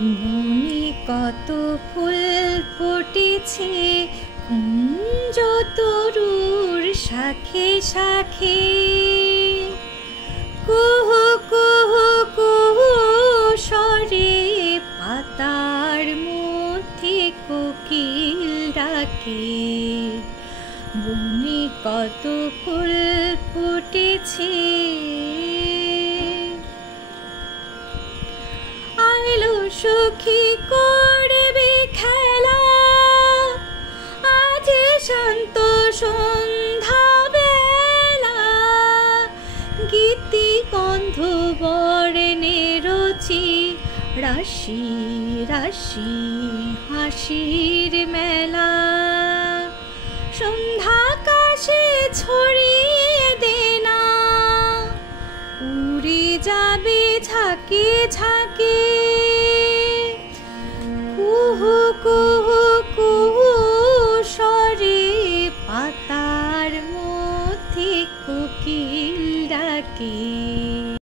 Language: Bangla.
বনে কত ফুল ফুটেছে, কুঞ্জ তরুর শাখে শাখে। কুহু কুহু কুহু স্বরে পাতার মধ্যে কোকিল ডাকে। বনে কত ফুল ফুটেছে। আইলো সখী করবে খেলা, আজ শান্ত সন্ধ্যা বেলা। গীতি গন্ধ বর্ণে রচি, রাশি রাশি হাসির মেলা। সন্ধ্যাকাশে ছড়িয়ে দে না, উড়ে যাবে ঝাঁকে ঝাঁকে। কুহু কুহু কুহু স্বরে পাতার মধ্যে কোকিল ডাকে।